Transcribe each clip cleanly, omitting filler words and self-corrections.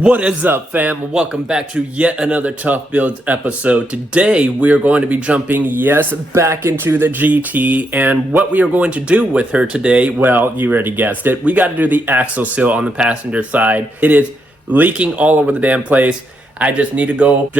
What is up, fam? Welcome back to yet another ToughBuilds episode. Today we are going to be jumping, back into the GT, and what we are going to do with her today, well, you already guessed it. We got to do the axle seal on the passenger side. It is leaking all over the damn place. I just need to go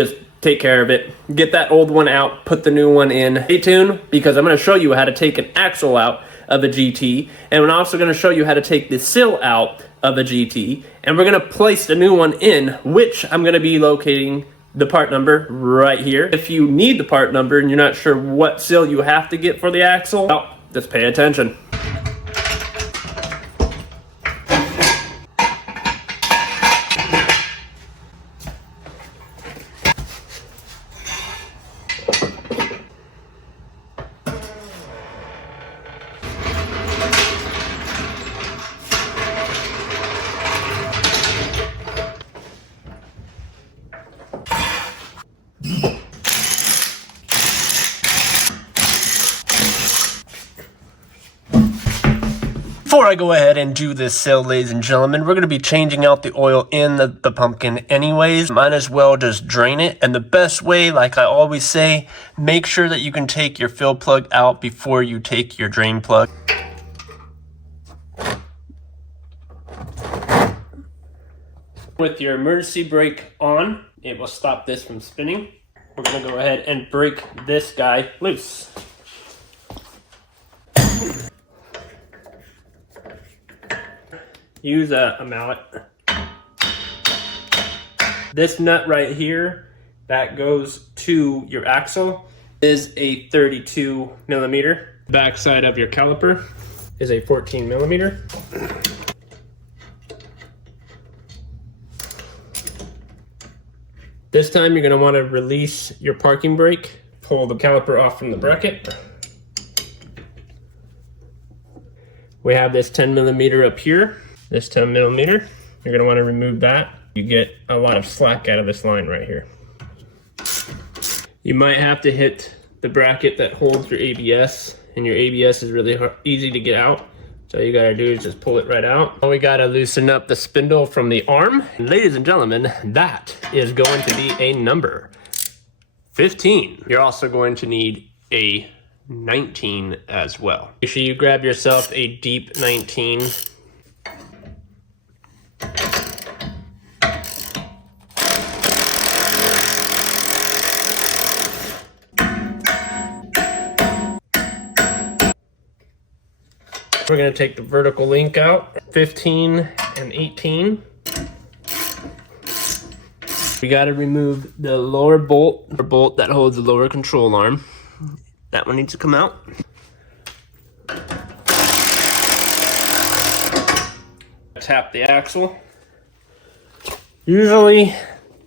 take care of it, get that old one out, put the new one in. Stay tuned, because I'm going to show you how to take an axle out of a GT, and I'm also going to show you how to take the seal out of a GT, and we're going to place the new one in, which I'm going to be locating the part number right here. If you need the part number and you're not sure what seal you have to get for the axle, well, just pay attention. Before I go ahead and do this seal, ladies and gentlemen, we're going to be changing out the oil in the pumpkin anyways. Might as well just drain it. And the best way, like I always say, make sure that you can take your fill plug out before you take your drain plug. With your emergency brake on, it will stop this from spinning. We're going to go ahead and break this guy loose. Use a mallet. This nut right here that goes to your axle is a 32 millimeter. Back side of your caliper is a 14 millimeter. This time you're going to want to release your parking brake, pull the caliper off from the bracket. We have this 10 millimeter up here. This 10 millimeter, you're going to want to remove that. You get a lot of slack out of this line right here. You might have to hit the bracket that holds your ABS, and your ABS is really easy to get out. So all you got to do is just pull it right out. Now we got to loosen up the spindle from the arm. And ladies and gentlemen, that is going to be a number 15. You're also going to need a 19 as well. Make sure you grab yourself a deep 19. We're going to take the vertical link out, 15 and 18. We got to remove the lower bolt, or bolt that holds the lower control arm. That one needs to come out. Tap the axle. Usually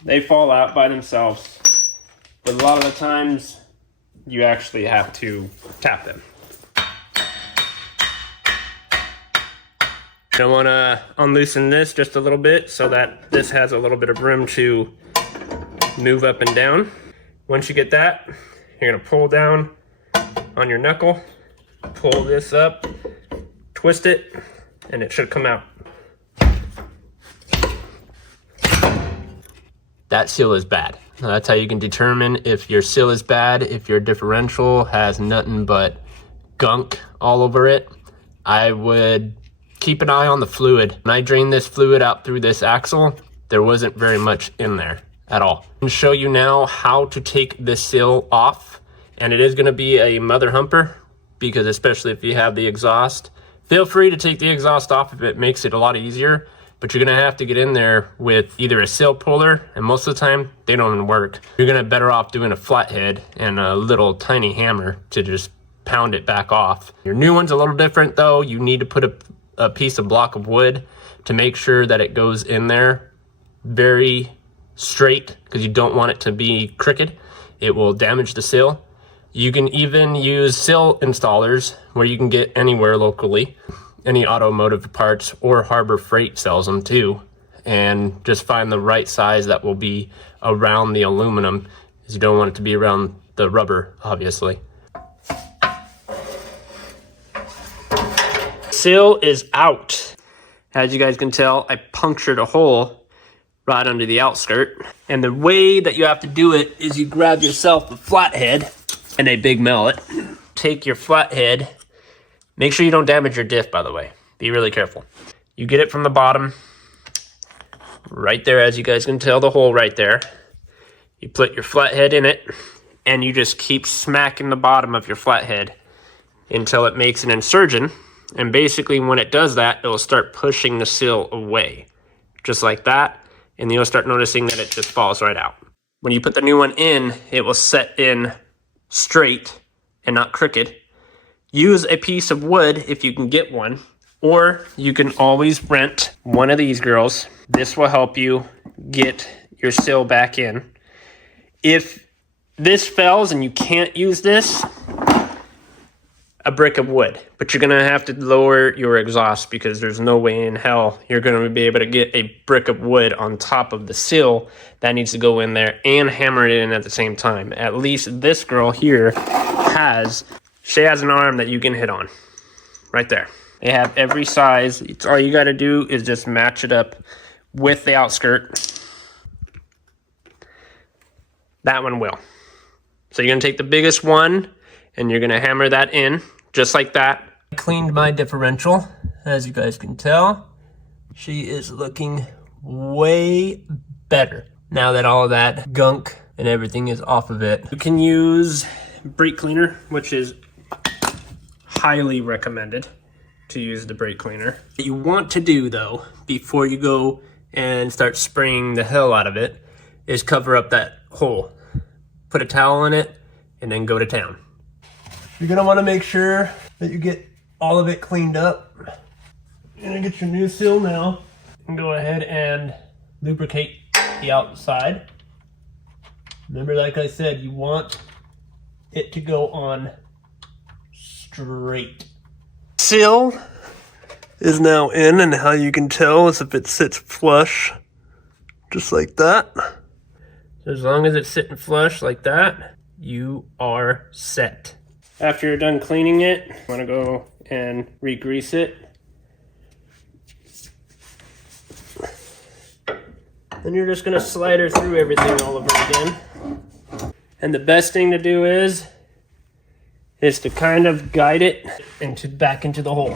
they fall out by themselves, but a lot of the times you actually have to tap them. I want to unloosen this just a little bit so that this has a little bit of room to move up and down. Once you get that, you're going to pull down on your knuckle, pull this up, twist it, and it should come out. That seal is bad. That's how you can determine if your seal is bad, if your differential has nothing but gunk all over it. I would keep an eye on the fluid. When I drained this fluid out through this axle, there wasn't very much in there at all. I'm going to show you now how to take this seal off, and it is going to be a mother humper, because especially if you have the exhaust, feel free to take the exhaust off if it makes it a lot easier, but you're going to have to get in there with either a seal puller, and most of the time they don't even work. You're going to be better off doing a flathead and a little tiny hammer to just pound it back off. Your new one's a little different though. You need to put a piece of block of wood to make sure that it goes in there very straight, because you don't want it to be crooked. It will damage the seal. You can even use seal installers where you can get anywhere locally. Any automotive parts, or Harbor Freight sells them too. And just find the right size that will be around the aluminum, because you don't want it to be around the rubber, obviously. Seal is out. As you guys can tell, I punctured a hole right under the outskirt. And the way that you have to do it is you grab yourself a flathead and a big mallet. Take your flathead. Make sure you don't damage your diff, by the way. Be really careful. You get it from the bottom, right there, as you guys can tell, the hole right there. You put your flathead in it, and you just keep smacking the bottom of your flathead until it makes an insertion. And basically, when it does that, it will start pushing the sill away, just like that. And you'll start noticing that it just falls right out. When you put the new one in, it will set in straight and not crooked. Use a piece of wood if you can get one, or you can always rent one of these girls. This will help you get your sill back in. If this fails and you can't use this, a brick of wood, but you're gonna have to lower your exhaust because there's no way in hell you're gonna be able to get a brick of wood on top of the sill. That needs to go in there and hammer it in at the same time. At least this girl here has an arm that you can hit on, right there. They have every size. It's all you gotta do is just match it up with the outskirt. That one will. So you're gonna take the biggest one and you're gonna hammer that in, just like that. I cleaned my differential, as you guys can tell. She is looking way better now that all of that gunk and everything is off of it. You can use brake cleaner, which is highly recommended to use the brake cleaner. What you want to do though, before you go and start spraying the hell out of it, is cover up that hole. Put a towel in it and then go to town. You're gonna wanna make sure that you get all of it cleaned up. You're gonna get your new sill now and go ahead and lubricate the outside. Remember, like I said, you want it to go on straight. Sill is now in, and how you can tell is if it sits flush, just like that. So as long as it's sitting flush like that, you are set. After you're done cleaning it, you want to go and re-grease it. Then you're just going to slide her through everything all over again. And the best thing to do is to kind of guide it back into the hole.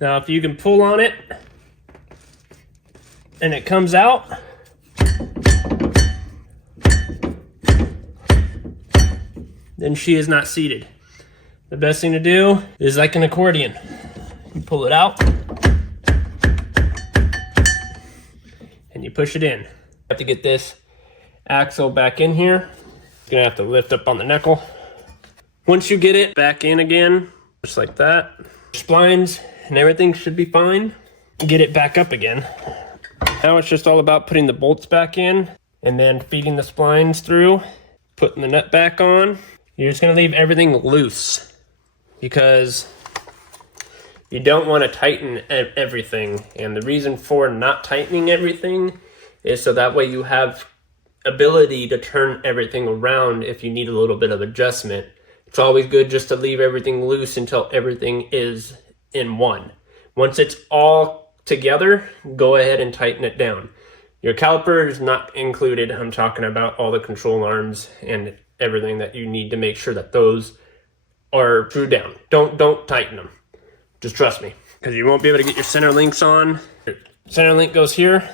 Now, if you can pull on it and it comes out, then she is not seated. The best thing to do is like an accordion. You pull it out and you push it in. You have to get this axle back in here. You're gonna have to lift up on the knuckle. Once you get it back in again, just like that, splines and everything should be fine. Get it back up again. Now it's just all about putting the bolts back in and then feeding the splines through, putting the nut back on. You're just gonna leave everything loose because you don't want to tighten everything. And the reason for not tightening everything is so that way you have ability to turn everything around if you need a little bit of adjustment. It's always good just to leave everything loose until everything is in one. Once it's all together, go ahead and tighten it down. Your caliper is not included. I'm talking about all the control arms and everything that you need to make sure that those are screwed down. Don't tighten them. Just trust me, because you won't be able to get your center links on. Your center link goes here.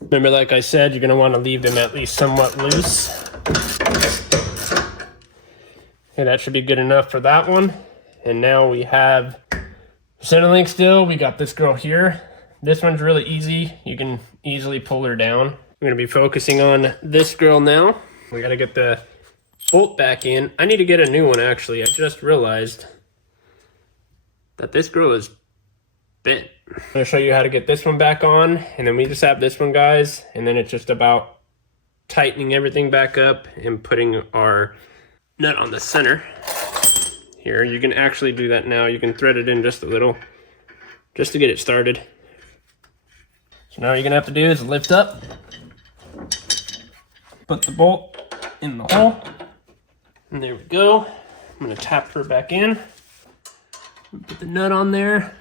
Remember, like I said, you're gonna want to leave them at least somewhat loose. Okay, that should be good enough for that one. And now we have center link still. We got this girl here. This one's really easy. You can easily pull her down. We're gonna be focusing on this girl now. We gotta get the bolt back in. I need to get a new one, actually. I just realized that this girl is bent. I'm gonna show you how to get this one back on, and then we just have this one, guys, and then it's just about tightening everything back up and putting our nut on the center. Here, you can actually do that now. You can thread it in just a little, just to get it started. So now all you're gonna have to do is lift up, put the bolt in the hole. And there we go. I'm gonna tap her back in. Put the nut on there.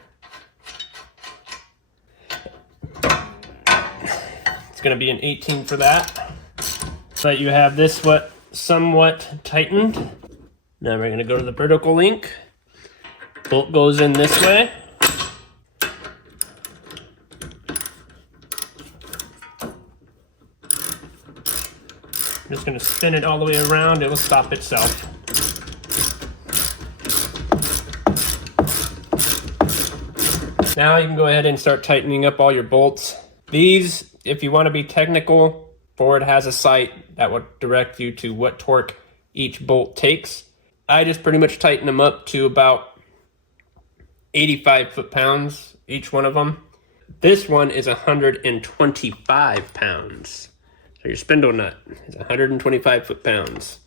It's gonna be an 18 for that. So that you have this somewhat tightened. Now we're gonna go to the vertical link. Bolt goes in this way. I'm just gonna spin it all the way around. It will stop itself. Now you can go ahead and start tightening up all your bolts. These, if you want to be technical, Ford has a site that will direct you to what torque each bolt takes. I just pretty much tighten them up to about 85 foot-pounds, each one of them. This one is 125 pounds. So your spindle nut is 125 foot-pounds.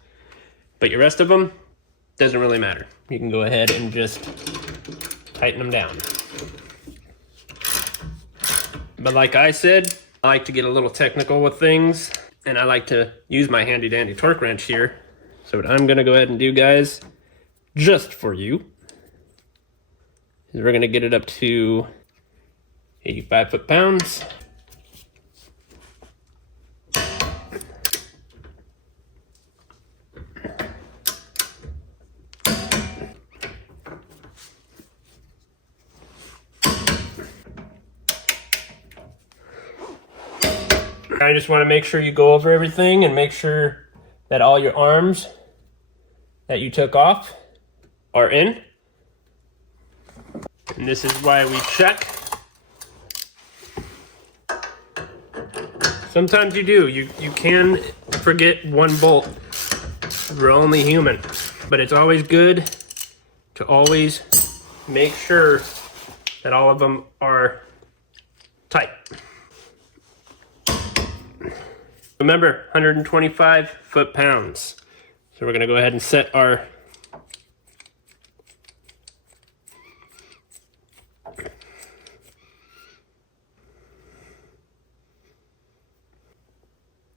But your rest of them, doesn't really matter. You can go ahead and just tighten them down. But like I said, I like to get a little technical with things, and I like to use my handy dandy torque wrench here. So what I'm gonna go ahead and do, guys, just for you, is we're gonna get it up to 85 foot-pounds. I just want to make sure you go over everything and make sure that all your arms that you took off are in. And this is why we check. Sometimes you do. You can forget one bolt. We're only human. But it's always good to always make sure that all of them are tight. Remember, 125 foot-pounds. So we're gonna go ahead and set our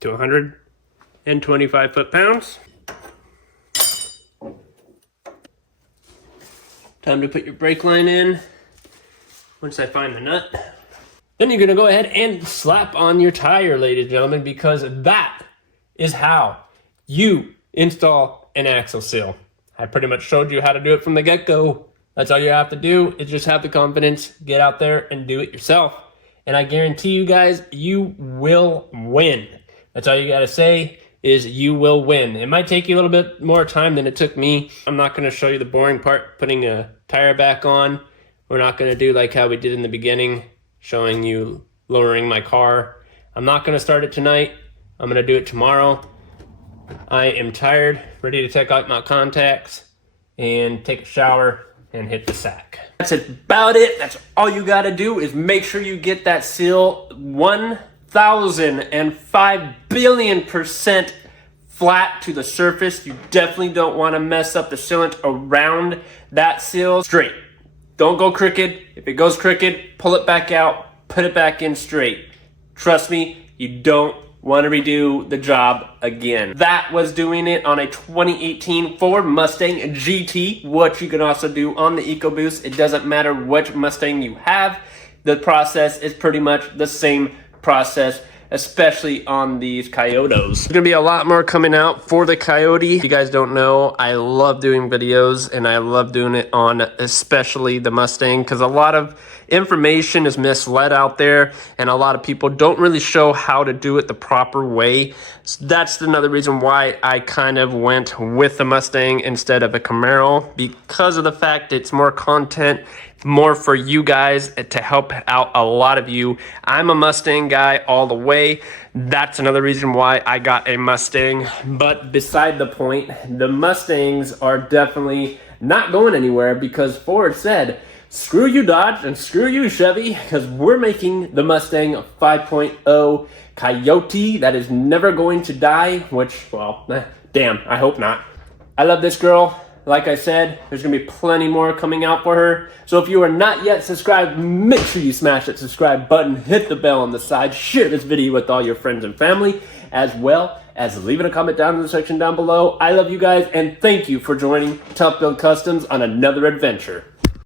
to 125 foot-pounds. Time to put your brake line in. Once I find the nut. Then you're gonna go ahead and slap on your tire, ladies and gentlemen, because that is how you install an axle seal. I pretty much showed you how to do it from the get-go. That's all you have to do is just have the confidence, get out there and do it yourself. And I guarantee you guys, you will win. That's all you gotta say is you will win. It might take you a little bit more time than it took me. I'm not gonna show you the boring part, putting a tire back on. We're not gonna do like how we did in the beginning, showing you lowering my car. I'm not gonna start it tonight. I'm gonna do it tomorrow. I am tired, ready to take out my contacts and take a shower and hit the sack. That's about it. That's all you gotta do is make sure you get that seal 1,005 billion% flat to the surface. You definitely don't wanna mess up the sealant around that seal. Straight. Don't go crooked. If it goes crooked, pull it back out, put it back in straight. Trust me, you don't want to redo the job again. That was doing it on a 2018 Ford Mustang GT, what you can also do on the EcoBoost. It doesn't matter which Mustang you have. The process is pretty much the same process, especially on these Coyotes. There's gonna be a lot more coming out for the Coyote. If you guys don't know, I love doing videos and I love doing it on especially the Mustang because a lot of information is misled out there and a lot of people don't really show how to do it the proper way. So that's another reason why I kind of went with the Mustang instead of a Camaro, because of the fact it's more content, more for you guys to help out a lot of you. I'm a Mustang guy all the way. That's another reason why I got a Mustang. But beside the point, the Mustangs are definitely not going anywhere because Ford said, screw you Dodge and screw you Chevy, because we're making the Mustang 5.0 Coyote that is never going to die, which, well, damn, I hope not. I love this girl. Like I said, there's going to be plenty more coming out for her. So if you are not yet subscribed, make sure you smash that subscribe button, hit the bell on the side, share this video with all your friends and family, as well as leaving a comment down in the section down below. I love you guys, and thank you for joining ToughBuilds Customs on another adventure.